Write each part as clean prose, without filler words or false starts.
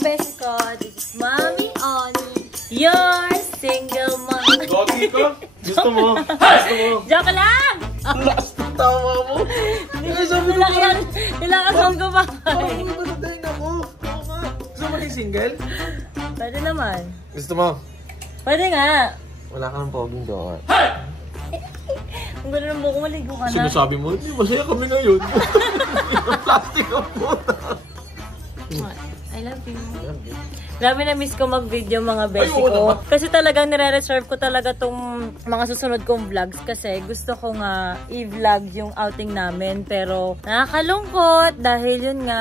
best ko. This is Mommy Oni, your single mom. Gogi ka? Gusto mo? Gusto mo? Joke lang! Last na tawa mo. Nilakasan ko ba? Parang matatayin ako. Oo nga. Gusto mo yung single? Pwede naman. Gusto mo? Pwede nga. Wala ka ng poging doon. Ang gano'n ng buko, maligo ka na. Sinasabi mo, hindi masaya kami ngayon. Plastic ang puta. I love you. Grabe na miss ko mag-video mga besi ko. Kasi talagang nire-reserve ko talaga tong mga susunod kong vlogs. Kasi gusto ko nga i-vlog yung outing namin. Pero nakakalungkot dahil yun nga,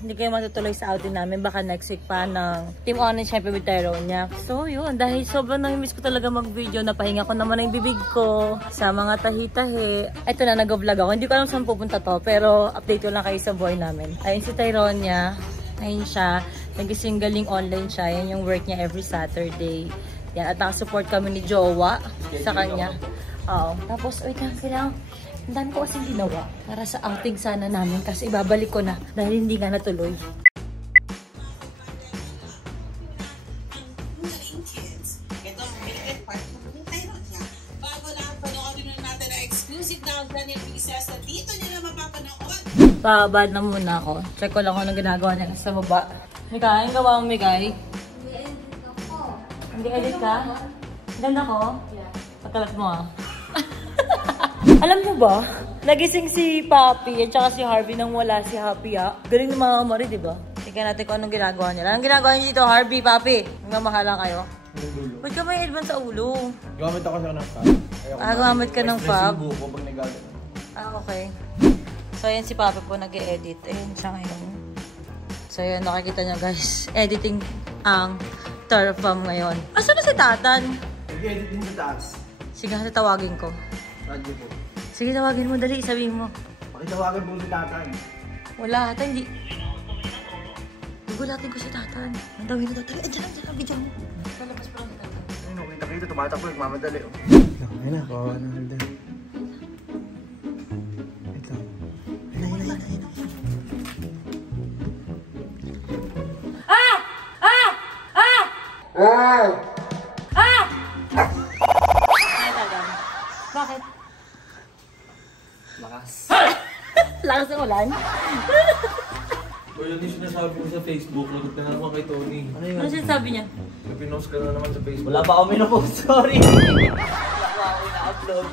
hindi kayo matutuloy sa outing namin. Baka next week pa ng Team Onyx syempre with Tyronia. So yun, dahil sobrang nami-miss ko talaga mag-video. Napahinga ko naman ang bibig ko sa mga tahi-tahi. Ito na, nag-vlog ako. Hindi ko alam saan pupunta to. Pero update ko lang kayo sa buhay namin. Ayun si Tyronia. Ayun siya. Nag-singling online siya. Yan yung work niya every Saturday. Yan. At nakasupport kami ni Jowa sa kanya. Oo. Tapos, wait lang, kailangan. Ang dami ko kasing ginawa para sa outing sana namin. Kasi ibabalik ko na. Dahil hindi nga natuloy. Babad na muna ako. Check ko lang kung anong ginagawa niya sa baba. Mikay, ang gawa mo, Mikay? Hindi-edit ako. Hindi edit ka? Ganda ko? Yeah. Patalas mo ah. Alam mo ba? Nagising si Papi at saka si Harvey nang wala si Happy ah. Galing ng mga Mari, di ba? Tingnan natin kung anong ginagawa niya. Anong ginagawa niya dito, Harvey, Papi? Nagmamahalan kayo? Ba't ka may advance sa ulo? Gamit ako siya ng fab. Gamit ka ng fab? Buko pag nagagano. Okay. So, ayan si Papi po nag-e-edit. Ayan siya ngayon. So, ayan, nakikita niyo guys. Editing ang Terfam ngayon. Asan na si Tatan? Nag-edit din sa taas. Sige, tawagin ko. Radyo po. Sige, tawagin mo. Dali, sabihin mo. Pakitawagan mo si Tatan. Wala, ata hindi. Gugulatin ko si Tatan. Ang dami na Tatan. Ay, dyan lang, video mo. Lalabas pa lang si Tatan. Ayun, kita-kita. Tumatakbo, nagmamadali. Ayun na, kawawa na halda. Bakit? Lakas. Lakas ng ulan? Uy, yan yung sinasabi ko sa Facebook. Lagot ka na naman kay Tony. Ano sinasabi niya? May pinost ka na naman sa Facebook. Wala pa ako minupost, sorry. Wala pa ako ina-upload.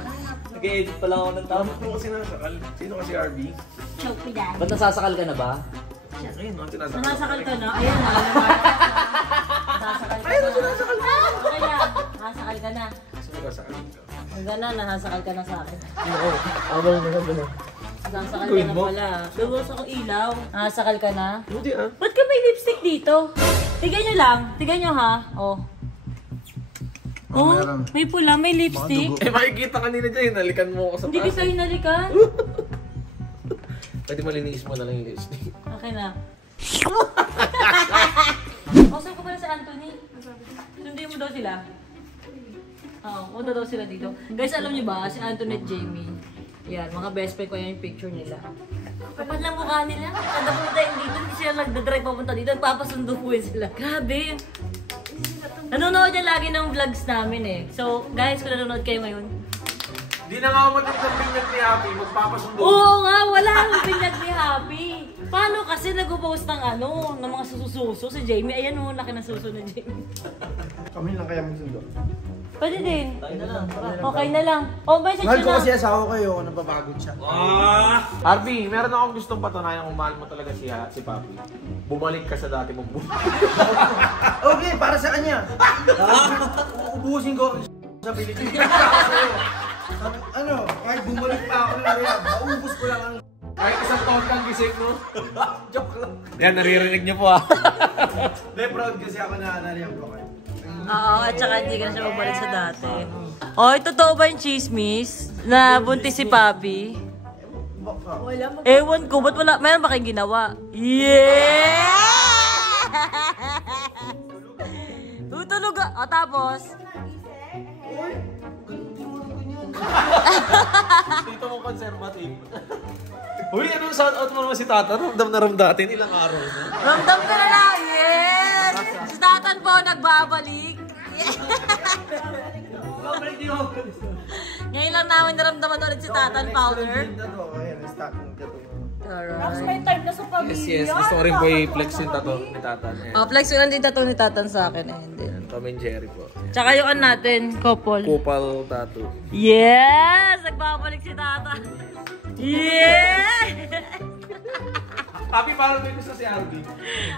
Nag-edit pa lang ako ng tama. Bakit mo kasi nasakal? Sino kasi RB? Choke me dad. Ba't nasasakal ka na ba? Ayun, no, tinasakal. Nasasakal ka na? Ayun na. Nasasakal ka na. Ayun, sinasakal ka. Okay na. Nasasakal ka na. Sino ka sakal ka? Ang gana, nasasakal ka na sa akin. Oo, abal na ka na. Nasasakal ka na pala. Lubos akong ilaw. Nasasakal ka na? Hindi ah. Ba't ka may lipstick dito? Tignan nyo lang. Tignan nyo ha. Oh. Oh, may pula, may lipstick. Eh, makikita kanina dyan. Hinalikan mo ako sa Hindi kita hinalikan. Pwede malinis mo na lang yung lipstick. Okay na. Saan ko pala si Anthony? Sundin mo daw sila. Oo, punta daw sila dito. Guys, alam niyo ba, si Anthony at Jamie, yan, mga best friend ko yan yung picture nila. Kapag lang mukha nila, kada pumunta yung dito, hindi sila nagdadrive papunta dito, nagpapasundo po sila. Grabe! Nanonood yan lagi ng vlogs namin eh. So, guys, kung nanonood kayo ngayon, Di na nga umatid ng binyag ni Happy, magpapasundo. oo nga, wala akong binyag ni Happy. Paano kasi nag-post ng ano, ng mga sususo si Jamie? Ayan o, laki ng suso na Jamie. Kami lang kaya magsundo. Pwede din. Tayo na lang. Okay na lang. Oh, message Mahal ko na. kasi asawa ko yun, napapagod siya. Harvey, meron akong gustong patunayan kung mahal mo talaga si Papi. Bumalik ka sa dati mong buhay. Okay, para sa kanya. Uubusin ko sa Pilipinas. Ano, kahit bumalik pa ako na rin, maubos ko lang ang... Kahit isang taon kang gising, no? Joke lang. Yan, naririnig niyo po ah. Very proud kasi ako na nariyan ko kayo. Oo, at saka hindi ka na siya babalik sa dati. Oh, totoo ba yung chismis na buntis si Papi? Ewan ko, ba't wala? Meron ba kayong ginawa? Yeah! Tutulog ka. O, tapos? Dito mo conservative. Uy, ano shout out mo naman si Tata? Ramdam na ramdatin. Ilang araw na. Ramdam ka na lang! Yeah! mo, nagbabalik. Babalik di mo. Ngayon lang namin naramdaman ulit si Tatan Powder. Tapos may time na sa pamilya. Yes. Gusto ko rin po i-flex yung tattoo ni Tatan. Oh, flex yun din tattoo ni Tatan sa akin. Hindi. Tom and Jerry po. Tsaka yung natin, couple. Kupal tattoo. Yes! Nagbabalik si Tatan. Yeah! Papi, parang may gusto si Arby.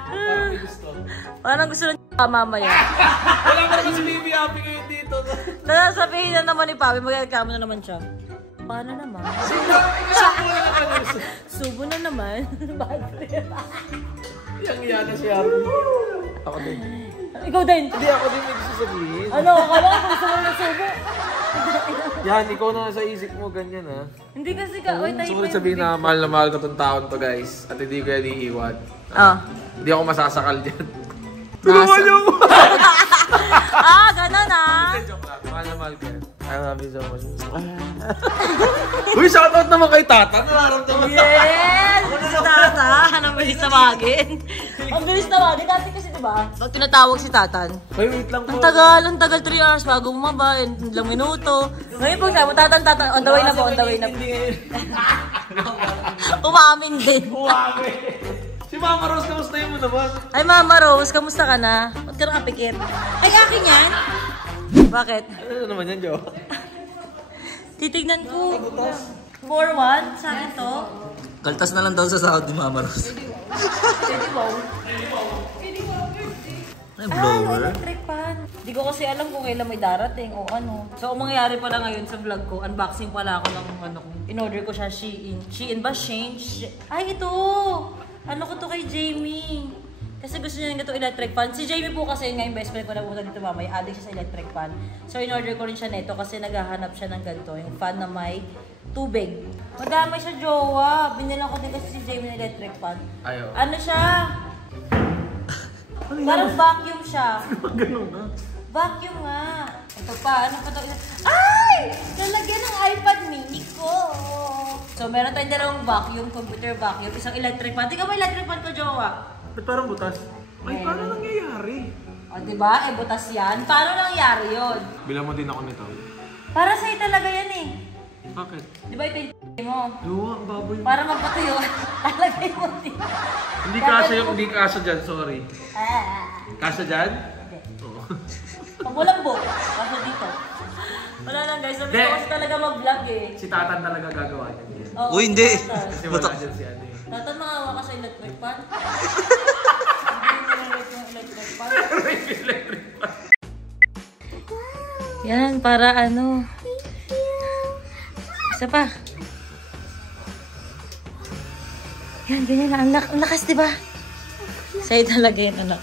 Parang may gusto. Parang gusto na mamaya. Wala pa naman si Baby Happy ngayon dito. Sasabihin na naman ni Papi, magkakama na naman siya. Paano naman? Subo na naman. Yang iyan na si Arby. Ako din. Ikaw din. Hindi, ako din may gusto sabihin. Ano? Akala ko gusto mo na subo. Yan, ikaw na sa isip mo ganyan ha. Hindi kasi ka. Wait, Gusto ko rin sabihin na mahal ko tong taon to guys. At hindi ko yan iiwan. Hindi ako masasakal dyan. Tulungan niyo ako! Ganun Joke lang. Mahal ko yan. I love you so much. Uy, shoutout naman kay Tata. Nararamdaman na. Yes! Si Tata. Ang bilis tawagin. Ang bilis tawagin. Dati kasi diba, pag tinatawag si Tatan, Uy, wait lang po. ang tagal 3 hours bago bumaba, ilang minuto. Ngayon po sabi mo, Tatan, on the way na po, on the way na po. Umamin din. Si Mama Rose, kamusta yun mo naman? Ay, Mama Rose, kamusta ka na? Ba't ka nakapikit? Ay, akin yan? Bakit? Ano naman yan, Jo? Titignan ko. 4-1, sa akin to. Kaltas na lang daw sa sahod ni Mama Rose. Ay, blower. Electric fan. Hindi ko kasi alam kung kailan may darating o ano. So, ang mangyayari pala ngayon sa vlog ko, unboxing pala ako ng ano ko. In-order ko siya Shein. Shein ba? Ay, ito! Ano ko to kay Jamie? Kasi gusto niya ng ito electric fan. Si Jamie po kasi nga yung best friend ko na pumunta dito mamaya. Addict siya sa electric fan. So, in-order ko rin siya neto kasi naghahanap siya ng ganito. Yung fan na may tubig. Madamay siya, jowa. Binilang ko din kasi si Jamie ng electric fan. Ayaw. Ano siya? Parang vacuum siya. Ganun na. Vacuum nga. Ito pa, ano pa ito? Ay! Lalagyan ng iPad mini ko. So, meron tayong dalawang vacuum, computer vacuum, isang electric fan. Tingnan mo electric fan ko, jowa. Ba't parang butas? Ay, paano nangyayari? O, diba? Eh, butas yan. Paano nangyari yun? Bilang mo din ako nito. Para sa'yo talaga yan eh. Bakit? Diba ito yung mo? Luwa, ang baboy mo. Para magpatuyo. Talagay mo din. Hindi kasha dyan, sorry. Kasha dyan? Oo. Pag walang book, kasi dito. Wala lang guys, sabi ko kasi talaga mag-vlog eh. Si Tatan talaga gagawa niya. Oo, Uy, hindi. Tatan. Kasi wala dyan si ano eh. Tatan, makawa ka sa electric fan. Electric fan. Yan, para ano. Isa pa. Yan, ganyan na. Ang lakas, diba? Sa'yo talaga yan, anak.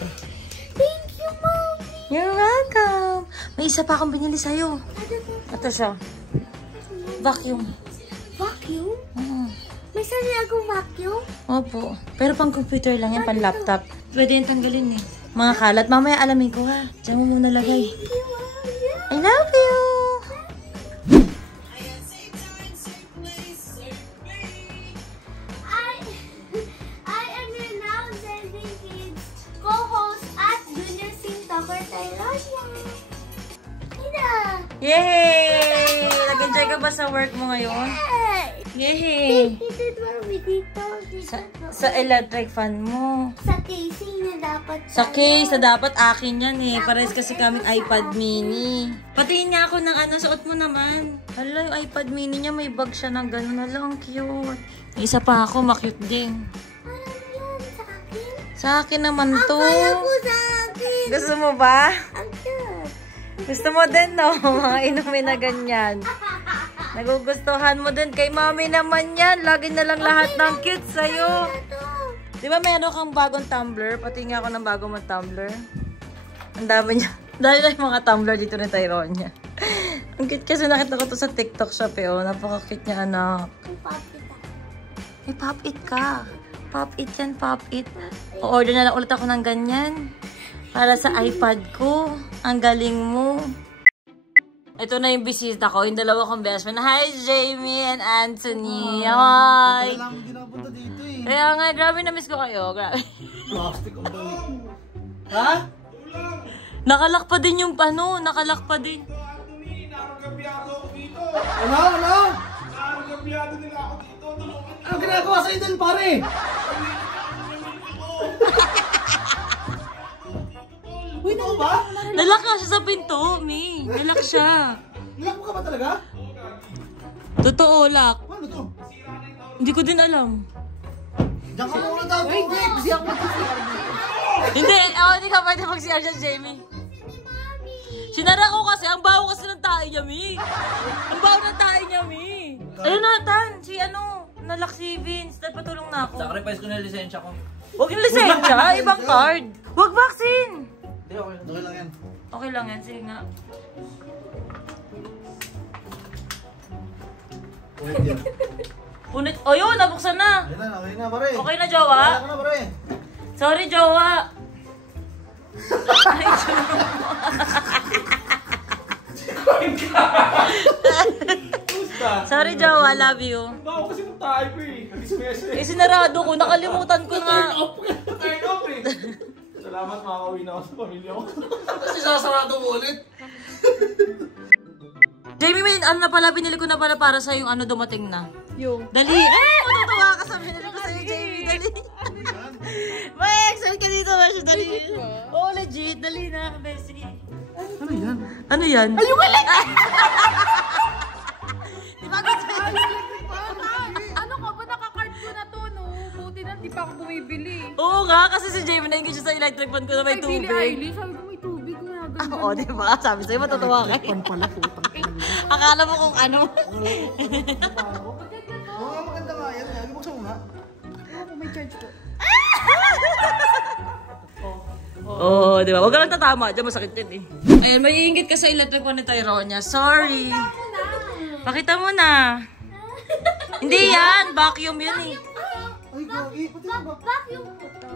Thank you, Mommy. You're welcome. May isa pa akong binili sa'yo. Ito siya. Vacuum. Vacuum? May sarili akong vacuum? Opo. Pero pang computer lang yan, pang laptop. Pwede yung tanggalin eh. Mga kalat. Mamaya alamin ko ha. Diyan mo muna lagay. Thank you, Mommy. I love you! I am your now Zending Kids co-host at Junior Sing Talker Tyronia. Ina! Yay! Nag-enjoy ka ba sa work mo ngayon? Yay! Dito, Mami, dito. Sa electric fan mo. Sa casing na dapat. Sa case na dapat akin yan eh. Pares kasi kaming iPad mini. Patingin nga ako ng ano, suot mo naman. Hala, yung iPad mini niya may bag siya ng gano'n. Hala, ang cute. Isa pa ako, ma-cute din. Ano yan? Sa akin? Sa akin naman to. Kaya po sa akin. Gusto mo ba? Ang cute. Gusto mo din, no? Mga inumin na ganyan. Nagugustuhan mo din. Kay mami naman yan. Lagi na lang lahat ng cute sa'yo. Di ba meron kang bagong tumbler? Pati nga ako ng bagong tumbler. Ang dami niya. Dahil na yung mga tumbler dito ni Tyronia. Ang cute kasi nakita ko to sa TikTok shop eh. Oh. Napaka-cute niya, anak. May pop-it ka. Pop-it yan, pop-it. O-order na lang ulit ako ng ganyan. Para sa iPad ko. Ang galing mo. Ito na yung bisita ko. Yung dalawa kong best friend. Hi, Jamie and Anthony. Hi! Wala akong ginapunta dito eh. Kaya nga, grabe na miss ko kayo. Grabe. Plastic ang balik. Ha? Nakalak pa din yung ano, nakalak pa din. Ano? Ano ginagawa sa'yo din, pare? Uy, ano ba? Nalak nga siya sa pinto, Mi. Nalak siya. Nilak mo ka ba talaga? Totoo, lock. Ano to? Hindi ko din alam. Diyan ka muna daw, tubig. Kasi ako mag-CR dito. Hindi ka pwede mag-CR dyan, Jamie. Sinara ko kasi, ang baho kasi ng tae niya, Mi. Ang baho ng tae niya, Mi. Ayun na, Tan. Si nalak si Vince. Nagpatulong na ako. Sacrifice ko na yung lisensya ko. Huwag yung lisensya, ibang card. Huwag vaccine. Hindi, okay lang yan. Okay lang yan, sige nga. Wait yan. Punit. O yun, nabuksan na. Okay na, pare. Okay na, jowa? Okay na, pare. Sorry, jowa. Ay, jowa. Sorry, jowa. Love you. Bawa kasi ng tayo ko eh. Eh, sinarado ko. Nakalimutan ko nga. Turn off eh. Salamat, makakauwi na ako sa pamilya ko. Kasi sasarado mo ulit. Jamie, may ano na pala, binili ko na pala para sa yung ano dumating na. Yung. Dali! Matutuwa ka sa binili ko sa'yo, Jamie. Dali! May excited ka dito, Beshi. Dali! Oo, legit. Dali na, Beshi. Ano yan? Ano yan? Ay, yung electric! Di ba gusto? Ano ka ba? Nakakard ko na to, no? Buti na, di pa ako bumibili. Oo nga, kasi si Jamie na siya sa electric fan ko na may Ay, Billie tubig. Eilish, sabi ko may tubig na. Oo, di ba? Sabi sa'yo, matutuwa ka. Pala, putang. Akala mo kung ano. Oo, maganda nga yan. Buksan mo nga. Ako, may charge ko. Oo, di ba? Huwag ka lang tatama. Diyan masakit din eh. Ayun, may iingit ka sa electric fan ni Tyronia. Sorry. Pakita mo na. Hindi yan. Vacuum yun eh. Ay, gagi. Pati na ba? Vacuum ko to.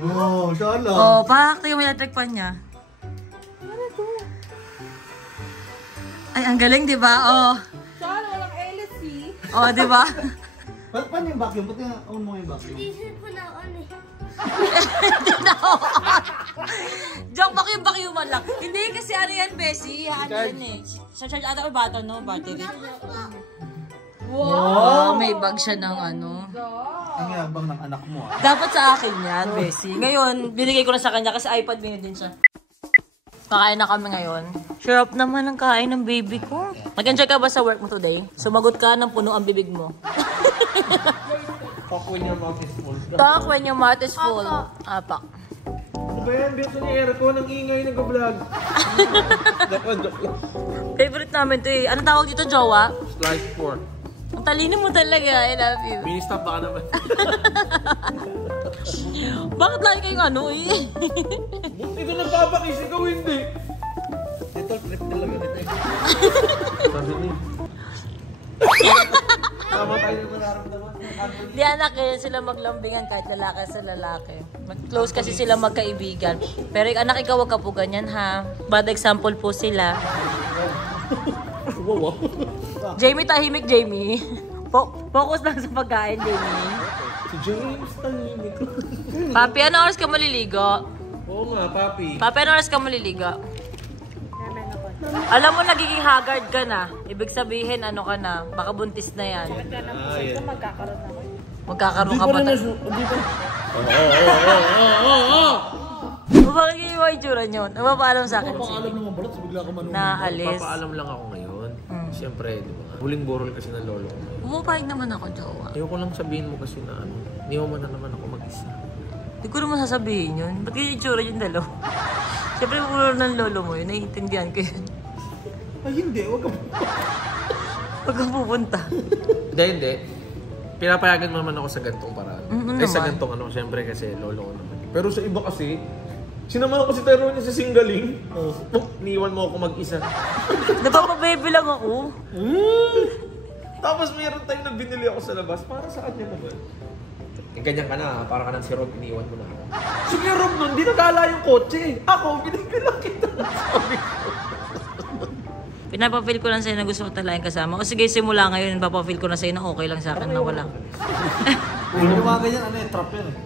Oo, shala. Oo, pakita yung electric fan niya. Ay, ang galing, di ba? Oo. Sana walang LSC. Oo, di ba? Paano yung vacuum? Pati na on mo yung vacuum. T-shirt ko na on eh. Joke, vacuum man lang. Hindi kasi ano yan, Bessie. Ano yan eh. Sa charge ata o bata, no? Battery. Wow! May bag siya ng ano. Ang yabang ng anak mo, ah. Dapat sa akin yan, Bessie. Ngayon, binigay ko na sa kanya kasi iPad mini din siya. Kakain na kami ngayon. Sarap naman ang kain ng baby ko. Nag-enjoy ka ba sa work mo today? Sumagot ka ng puno ang bibig mo. Talk when your mouth is full. Talk when your mouth is full. Apak. Ano ba yan? Bito ni Erico, nang ingay nag-vlog. Joke lang. Favorite namin to eh. Anong tawag dito, jowa? Slice 4. Ang talino mo talaga. I love you. Mini-stop baka naman. Bakit lagi kayong ano eh? Ito nagpapakis, ikaw hindi. Ito, trip talaga nito. Sabi niya. Tama tayo na nararamdaman. Di anak eh, sila maglambingan kahit lalaki sa lalaki. Close kasi sila magkaibigan. Pero anak, ikaw wag ka po ganyan ha. Bad example po sila. Wow. Jamie, tahimik Jamie. Focus lang sa pagkain, Jamie. Si James, tahimik. Papi, ano oras ka maliligo? Oo nga, papi. Papi, ano oras ka maliligo? Alam mo, nagiging haggard ka na. Ibig sabihin, ano ka na, baka buntis na yan. Yan. Magkakaroon ka pa. Hindi pa. Bakit yung iwa itsura nyo? Napapaalam sa akin Paalam naman balat, bigla ka manunod. Naalis. Papaalam lang ako ngayon. Siyempre, di ba? Huling borol kasi ng lolo ko. Pumapayag naman ako, jowa. Ayoko lang sabihin mo kasi na ano, niyo mo na naman ako mag-isa. Hindi ko naman sasabihin yun. Ba't kaya itsura yung dalaw? Siyempre, puro ng lolo mo yun. Naiintindihan ko yun. Ay, hindi. Huwag ka. Huwag kang pupunta. Hindi. Pinapayagan mo naman ako sa gantong paraan. Ano Sa naman? gantong ano, siyempre kasi lolo ko naman. Pero sa iba kasi, sinamahan ko si Tyronia sa singgaling. Niiwan mo ako mag-isa. Napapabebe lang ako. Tapos mayroon tayong nagbinili ako sa labas para sa kanya naman. Ganyan ka na, para ka ng si Rob, iniwan mo na ako. Sige Rob nun, di nadala yung kotse. Ako, binibilang kita. Sabi ko. Pinapafeel ko lang sa'yo na gusto ko talagang kasama. O sige, simula ngayon, papafeel ko na sa'yo na okay lang sa akin na wala. Hindi mga ganyan, ano eh, trap yan eh.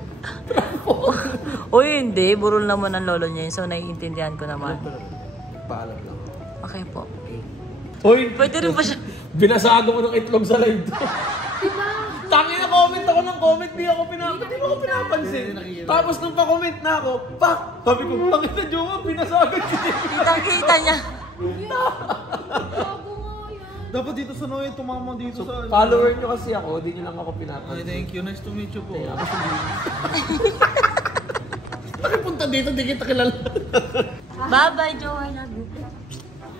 Uy, hindi. Burol naman ang lolo niya yun. So, naiintindihan ko naman. Paalam lang. Okay po. Hoy! Pwede rin pa siya. Binasado mo ng itlog sa live to. Tangin na comment ako ng comment, di ako pinapansin. Tapos nung pa-comment na ako, pak! Sabi ko, tangin na Joma, binasagad siya. Kitang-kita niya. Dapat dito sa Noy, tumama dito sa... Follower nyo kasi ako, di nyo lang ako pinapansin. Thank you. Nice to meet you po. Nakipunta dito, di kita kilala. Bye-bye, Joe. I love you.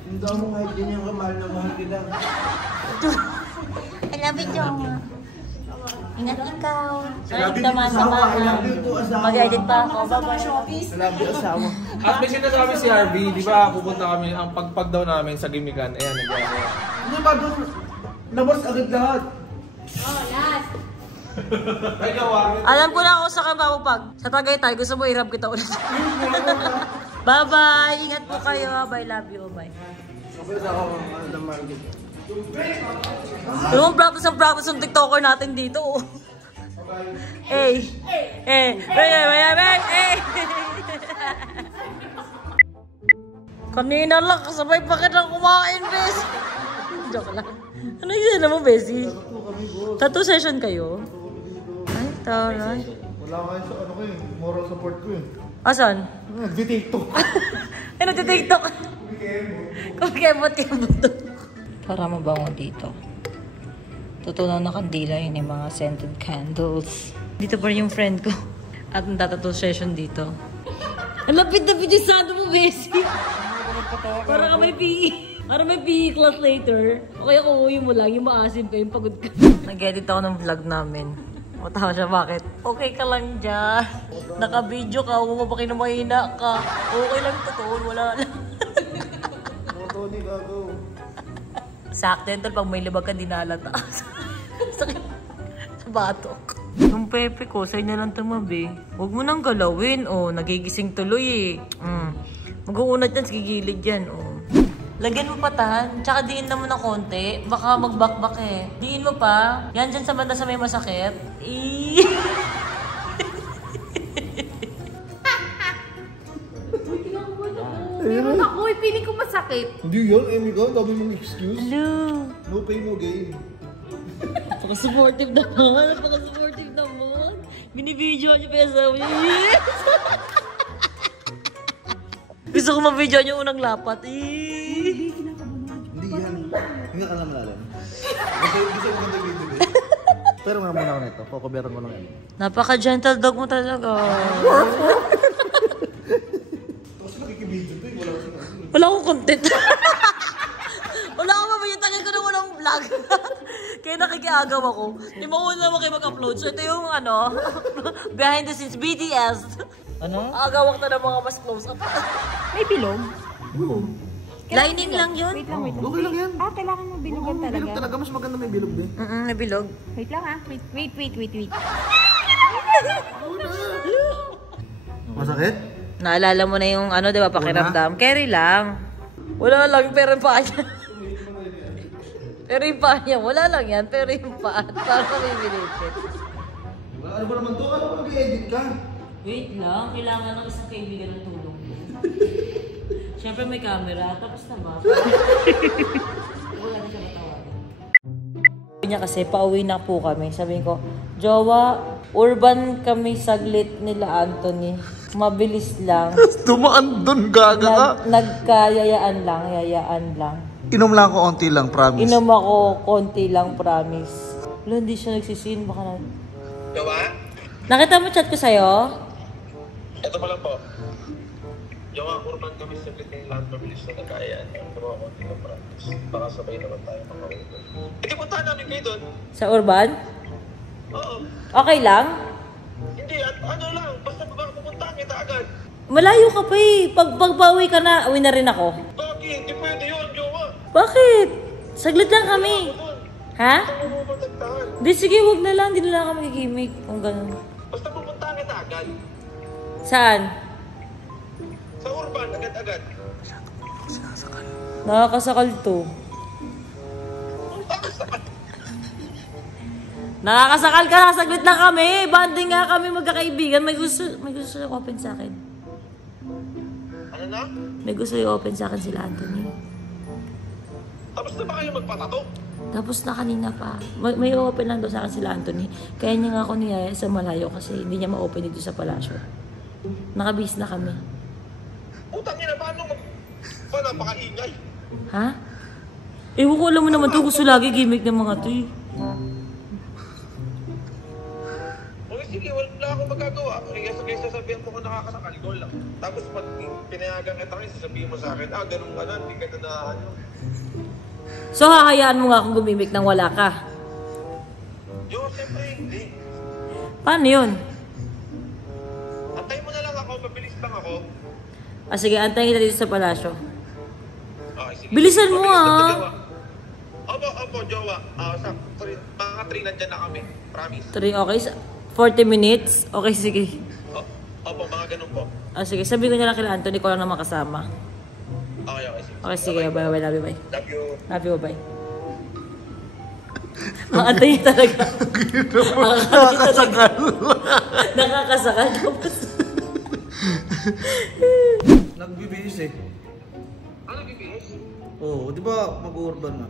Hindi mo kahit ganyan ka, mahal na mahal kita. I love you, Joe. Ingat ikaw. Sabi Ingat naman sa asawa, I mga. love you po, asawa. Mag-edit pa ako. Bye-bye. I love you, asawa. At may sinasabi si Harvey, di ba pupunta kami, ang pagpag daw namin sa Gimikan. Ayan, nagagawa. Hindi ba doon? Labas agad lahat. Ay, gawa. Alam ko na ako sa Kababupag. Sa Tagaytay, gusto mo i-rub kita ulit. Bye-bye. Ingat po kayo. Bye. Love you. Bye. Kapag ako, mahal na mahal kita. Yung practice ng TikToker natin dito. Oh. Hey. Kanina lang, kasabay pa kitang kumain, bes. Joke lang. Ano yun mo, Bessie? Tattoo session kayo? Ay, taray. Wala kayo sa ano ko eh, moral support ko eh. Asan? Nag-tiktok. Ay, nagtitiktok. Kumikemot yung buto. Para mabango dito. Tutunaw na kandila yun yung mga scented candles. Dito pa rin yung friend ko. At nagtatattoo session dito. Ang lapit-lapit yung sado mo, Bessie. Para ka may PE. Para may PE class later. O kaya kung uwi mo lang, yung maasim ka, yung pagod ka. Nag-edit ako ng vlog namin. Matawa siya, bakit? Okay ka lang dyan. Naka-video ka, huwag mo pa kinamahina ka. Okay lang totoo, wala lang. Tony, gago. Sakto yun, tol, pag may libag ka, dinalata. Sakit sa batok. Yung pepe ko, sa'yo na lang tumabi. Huwag mo nang galawin, oh. Nagigising tuloy, eh. Mag-uunat yan, sigigilid yan, oh. Lagyan mo pa tan, tsaka diin na mo ng konti. Baka magbakbak eh. Diin mo pa. Yan dyan sa banda sa may masakit. Meron ako, piling ko masakit. Hindi yun, Emmy ka, dami mong excuse. Hello. No pain, no gain. Napaka-supportive naman. Napaka-supportive naman. Binibidyo niyo pa yung sabi niya. Yes! Gusto ko ma-video niyo unang lapat. Hindi yan. Hindi ka naman alam. Gusto ko ganda video eh. Pero nga muna ako nito, kukuberan ko lang yan. Napaka-gentle dog mo talaga. Kasi nakikibidyo to eh, wala ko sinabi. Wala akong content. Wala akong mamayatagin ko na walang vlog. Kaya nakikiagaw ako. Hindi mo una naman kayo mag-upload. So ito yung ano, behind the scenes, BTS. Ano? Agawak na ng mga mas close up. May bilog? Lining lang yun. Wait lang. Okay lang yan. Ah, kailangan mo bilogan talaga. Bilog talaga, mas maganda may bilog din. May bilog. Wait lang ah. Wait. Masakit? Naalala mo na yung ano, di ba, pakiramdam? Carry lang. Wala lang, pero yung paa niya. Pero yung paa niya, wala lang yan. Pero yung paa, parang kami binipit. Ano ba naman to? Ano ba nag-edit ka? Wait lang, kailangan ng isang kaibigan ng tulong. Siyempre may camera, tapos na ba? Wala na siya matawagan. Sabi niya kasi, pauwi na po kami. Sabi ko, Jowa, urban kami saglit nila Anthony. Mabilis lang. Dumaan dun, gaga ka. Nagkayayaan lang. Inom lang ako, onti lang, promise. Inom ako, konti lang, promise. Wala, hindi siya nagsisin, baka na... Gawa? Nakita mo chat ko sa'yo? Ito pala po. Yung mga urban kami sa lang mabilis na nagkayaan. Yung mga konti na practice. Baka sabay naman tayo makauwi. Hindi puntahan namin kayo doon. Sa urban? Oo. Okay lang? Hindi, at ano lang. Basta pupuntahan kita agad. Malayo ka pa eh. Pagbawi ka na, uwi na rin ako. Bakit? Hindi pwede yun, Jowa. Bakit? Saglit lang kami. Ha? Ano mo matagtahan? Di, sige, wag na lang. Di na lang kami gimmick. Kung ganun. Basta pupuntahan kita agad. Saan? Sa urban, agad-agad. Nakakasakal to. Nakakasakal ka na. Saglit lang kami. Banding nga kami magkakaibigan. May gusto gusto yung open sa akin. Ano na? May gusto yung open sa akin sila Anthony. Tapos na ba kayo magpatato? Tapos na kanina pa. May open lang daw sa akin sila Anthony. Kaya niya nga ako niyaya sa malayo kasi hindi niya ma-open dito sa palasyo. Nakabis na kami. Putang ina, paano napakaingay? Ha? Ewan ko, alam mo naman to. Gusto lagi gimmick ng mga to eh. Okay, sige, wala akong magagawa. Kaya sasabihin mo ko nakakasakal, goal lang. Tapos pag pinayagan kita kayo, sasabihin mo sa akin, ganun ka na, hindi ka na ano. So, hahayaan mo nga akong gumimik nang wala ka? Siyempre hindi. Paano yun? Antay mo na lang ako, mabilis lang ako. Sige, antayin kita dito sa palasyo. Okay, sige. Bilisan mo Opo, jowa. Mga 3 nandyan na kami. Promise. 3, okay. 40 minutes? Okay, sige. Opo, mga ganun po. Sige, sabi ko niya lang kila Anthony, ko lang naman kasama. Okay, sige. Okay, sige. Bye, love you, bye. Love you. Love you, bye. Antayin talaga. Nakakasakal. Nakakasakal. Tapos. Nagbibihis eh. Ano bibihis? Oo, di ba mag-urban na?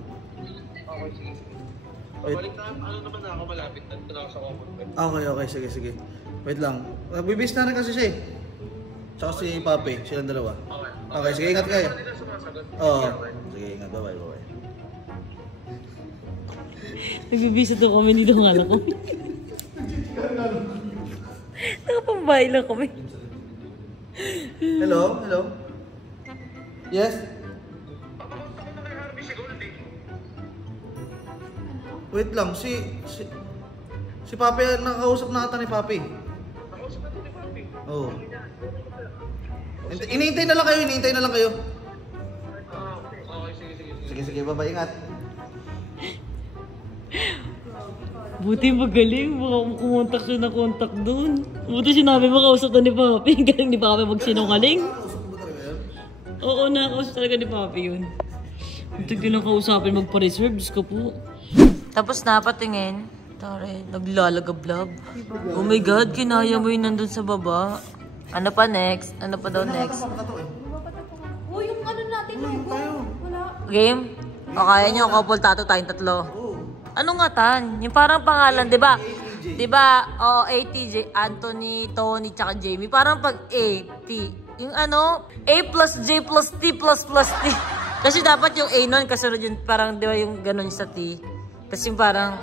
Okay, sige. Wait. Balik na, ano naman na ako malapit na ako sa common. Okay, sige. Wait lang. Nagbibihis na rin kasi siya eh. Tsaka si Papi, silang dalawa. Okay, sige, ingat kayo. Oo. Sige, ingat. Bye-bye. Nagbibisa to kami dito ng anak ko. Nakapambahay lang kami. Hello? Yes? Wait lang, si Papi, nakakausap na ata ni Papi. Nakausap na ni Papi. Oo. Iniintay na lang kayo. Okay, sige. Sige, bye-bye, ingat. Buti magaling. Baka kumontak siya na kontak dun. Buti sinabi makausap na ni Papi. Galing di ba kami magsinungaling? Nakakausap mo ba talaga yun? Oo, nakausap talaga ni Papi yun. Ito din ang kausapin magpa-reserve. Diyos ko po. Tapos na, patingin. Tare, naglalagablab. Oh my God, kinaya mo yun nandun sa baba. Ano pa next? Ano pa daw next? Oh, yung ano natin, logo. Wala. Game? O kaya nyo, couple tattoo tayong tatlo. Ano nga tan? Yung parang pangalan, di ba? Di ba? ATJ, Anthony, Tony, tsaka Jamie. Parang pag A, T. Yung ano? A plus J plus T plus T. Kasi dapat yung A nun, kasunod yun, parang di ba yung ganun sa T. Kasi yung parang,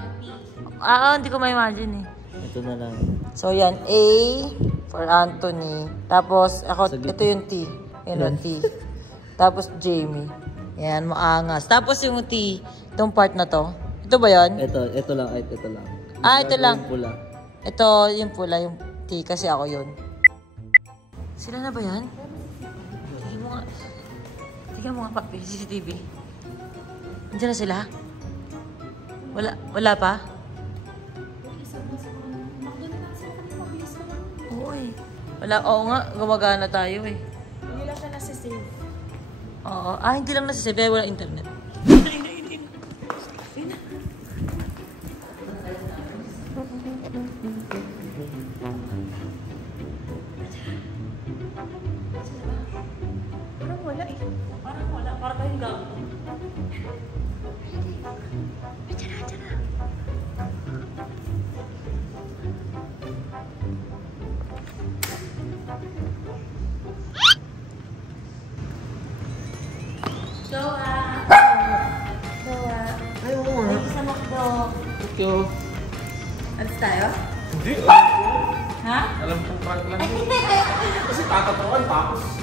hindi ko ma-imagine eh. Ito na lang. So yan, A for Anthony. Tapos, ito yung T. Yan yung T. Tapos Jamie. Yan, maangas. Tapos yung T, itong part na to. Ito ba yun? Ito lang. Ito lang. Yung pula. Ito yung pula, yung T, kasi ako yun. Sila na ba yan? Tingnan mo nga pa, CCTV. Nandiyan na sila? Wala pa? Oo eh. Oo nga, gumagana tayo eh. Hindi lang siya nasisave. Oo. Hindi lang nasisave, kaya wala internet. Para kayong gago. Ay, oo nga. Sa McDo. Thank you. Alis tayo? Hindi. Ha? Alam ko prank lang yun. Kasi tatatawa tapos.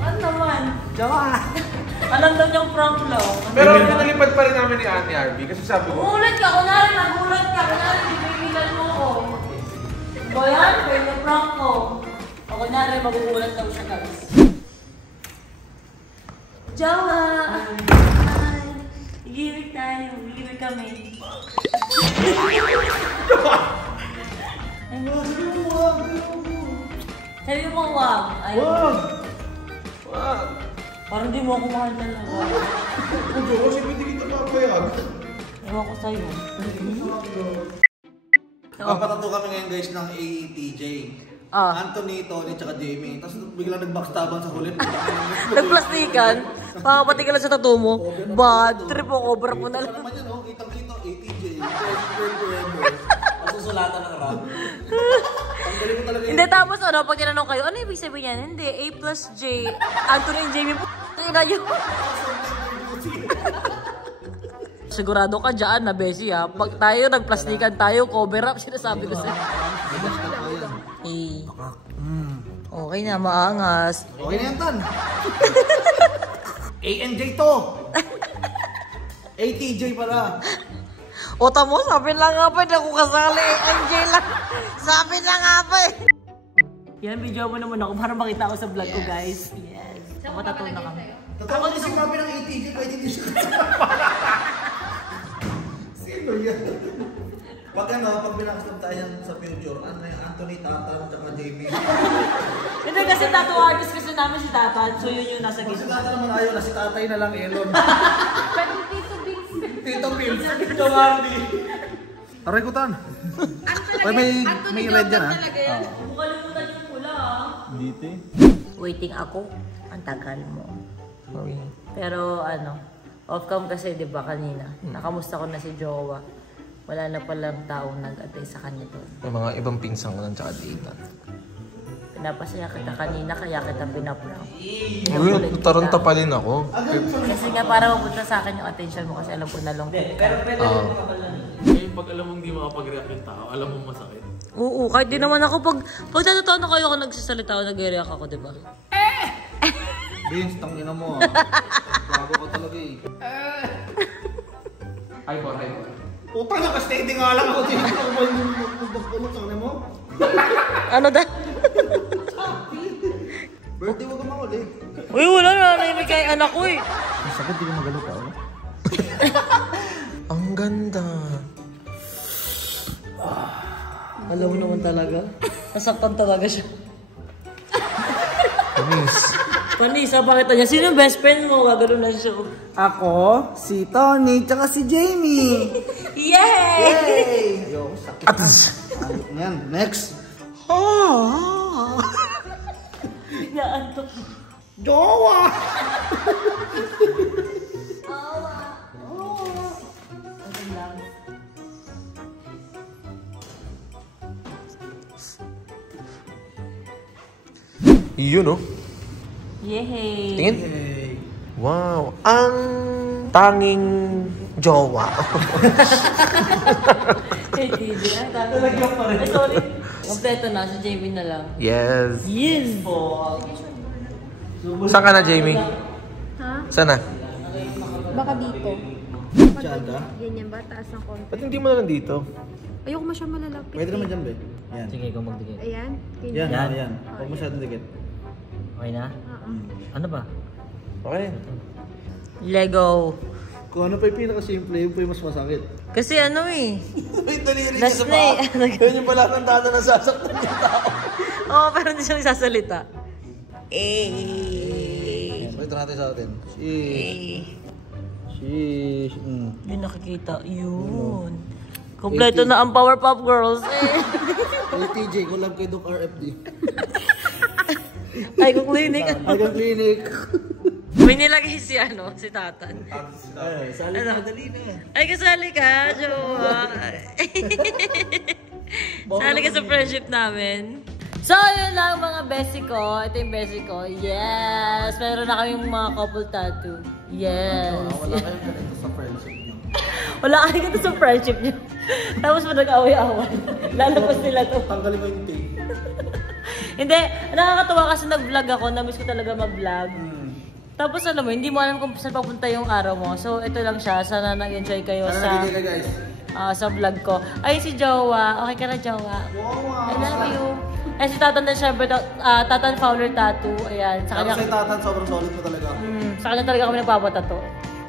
Ano naman? Alam daw niyang prank lang. Pero pinalipad pa rin namin ni Ate Arby kasi sabi ko, Nagulat ka, kunwari, bibigilan mo ko. Ba yan? Pwede na prank ko. O kunwari, magugulat daw siya, guys. Jowa! Hi! Gimik tayo, gimik kami. Sabi mo, wag. wag! Parang di mo ako mahal talaga. Pujo, kasi hindi kita mapayag. Ewan ko sa'yo. Papatato kami ngayon guys ng ATJ. Anthony, Tony, tsaka Jamie. Tapos biglang nag-backstabang sa huli. Nagplastikan. Pakapati ka lang sa tattoo mo. Bad trip o cobra po na lang. Naman yan, oh. Kitang-kita, ATJ. Masusulatan ng rap. Tanggalin mo talaga Hindi, tapos ano, pag tinanong kayo, ano ibig sabihin yan? Hindi, A plus J. Anthony and Jamie po. Ina yun. Sigurado ka dyan na, Beshi, ha? Pag tayo nagplastikan tayo, cover up, sinasabi ko sa'yo. Okay na, maangas. Okay na yan, Tan. ANJ to. ATJ pala. Ota mo, sabi lang nga pa, hindi ako kasali. Angela, sabi lang nga pa eh. Yan, video mo naman ako para makita ako sa vlog ko, guys. Yes. Matataw na kami. Totoo kasi si Mami ng ATJ, pwede din siya. Sino yan? Pag binakastab tayo sa future, ano yung Anthony, Tatan, tsaka Jamie. Hindi kasi tattoo artist kasi namin si Tatan, so yun yung nasa Si gitna. Tatan naman ayaw na, si Tatay na lang, Elon. Pwede Tito Vince. Tito Bills. Tito Mandy. Aray ko, Tan. May red dyan, ha? Bukalimutan yung pula, ah. Dito eh. Waiting ako, ang tagal mo. Pero ano, off-cam kasi, di ba, kanina. Nakamusta ko na si Jowa. Wala na palang taong nag-atay sa kanya doon. May mga ibang pinsang ko lang tsaka data. Pinapasaya kita kanina, kaya kita pinaprank. Uy, taranta pa rin ako. Kasi nga para mapunta sa akin yung attention mo kasi alam ko na long Pero pwede rin makapalan. Pag alam mong hindi makapag-react yung tao, alam mong masakit. Oo, kahit di naman ako pag natatawa na kayo ako nagsasalita o nag-react ako, di ba? Vince, tangina mo, ha? Bago ka talaga, eh. Ay, boray. Puta na, ka-steady nga lang ako dito. Ano sa mo? Ano da? Birthday, huwag ka makuli. Uy, wala na, naimik kay anak ko eh. Ang sakit, di ka magalit ako. Ang ganda. Alam mo naman talaga. Nasaktan talaga siya. Panis. Panisa, pakita niya. Sino yung best friend mo? Gagano na siya. Ako, si Tony, tsaka si Jamie. Yay! Yay! Yo, sakit na. Ayok na yan. Next. Naantok. Jowa! Yun, no? Yay! Tingin? Wow, ang tanging jowa. Hey, Didi. Ay, talagyan pa rin. Ay, sorry. Kompleto na. Si Jamie na lang. Yes. Yes! Saan ka na, Jamie? Ha? Saan na? Baka dito. Diyan ka? Ganyan ba? Taas ng konti. Ba't hindi mo na lang dito? Ayoko masyadong malalapit. Pwede naman dyan, be. Yan. Sige, ikaw magdikit. Ayan. Yan, Ganyan. yan. Huwag masyadong dikit. Okay na? Ano ba? Okay. Lego. Kung ano pa yung pinakasimple, yun pa yung mas masakit. Kasi ano eh. May daliri Last na eh. Yun yung pala ng dada na sasaktan yung tao. Oo, pero hindi siya nagsasalita. Eh. Ito natin sa atin. Eh. Sheesh. Hindi nakikita. Yun. Kompleto na ang Powerpuff Girls eh. Hey TJ, collab kay Doc RFD. Ay, kung clinic. Agang clinic. May nilagay si ano, si Tatan. Sali na, dali na. Ay, kasali ka, jowa. Sali ka sa friendship namin. So, yun lang mga besi ko. Ito yung besi ko. Yes! Meron na kaming mga couple tattoo. Yes! Wala kayong ganito sa friendship niyo. Wala kayo ganito sa friendship niyo. Tapos mo nag-away-away. Lalabas nila to. Tanggalin mo yung tape. Hindi, nakakatawa kasi nag-vlog ako. Na-miss ko talaga mag-vlog. Tapos alam mo, hindi mo alam kung saan papunta yung araw mo. So, ito lang siya. Sana nag-enjoy kayo sa guys. sa vlog ko. Ay, si Jowa. Okay ka na, Jowa? I love you. Ay, si Tatan na syempre, Tatan Fowler Tattoo. Ayan. Sa kanya, Tapos yung Tatan, sobrang solid mo talaga. sa kanya talaga kami nagpapatato.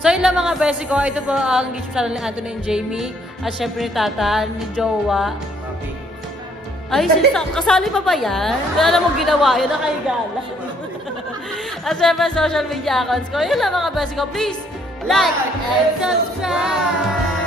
So, yun lang mga besi ko. Ito po ang YouTube channel ni Anthony and Jamie. At syempre ni Tatan, ni Jowa. Ay, kasali pa ba yan? Wala namang ginawa yun, nakahigala. At syempre, social media accounts ko. Yun lang mga besi ko. Please, like and subscribe!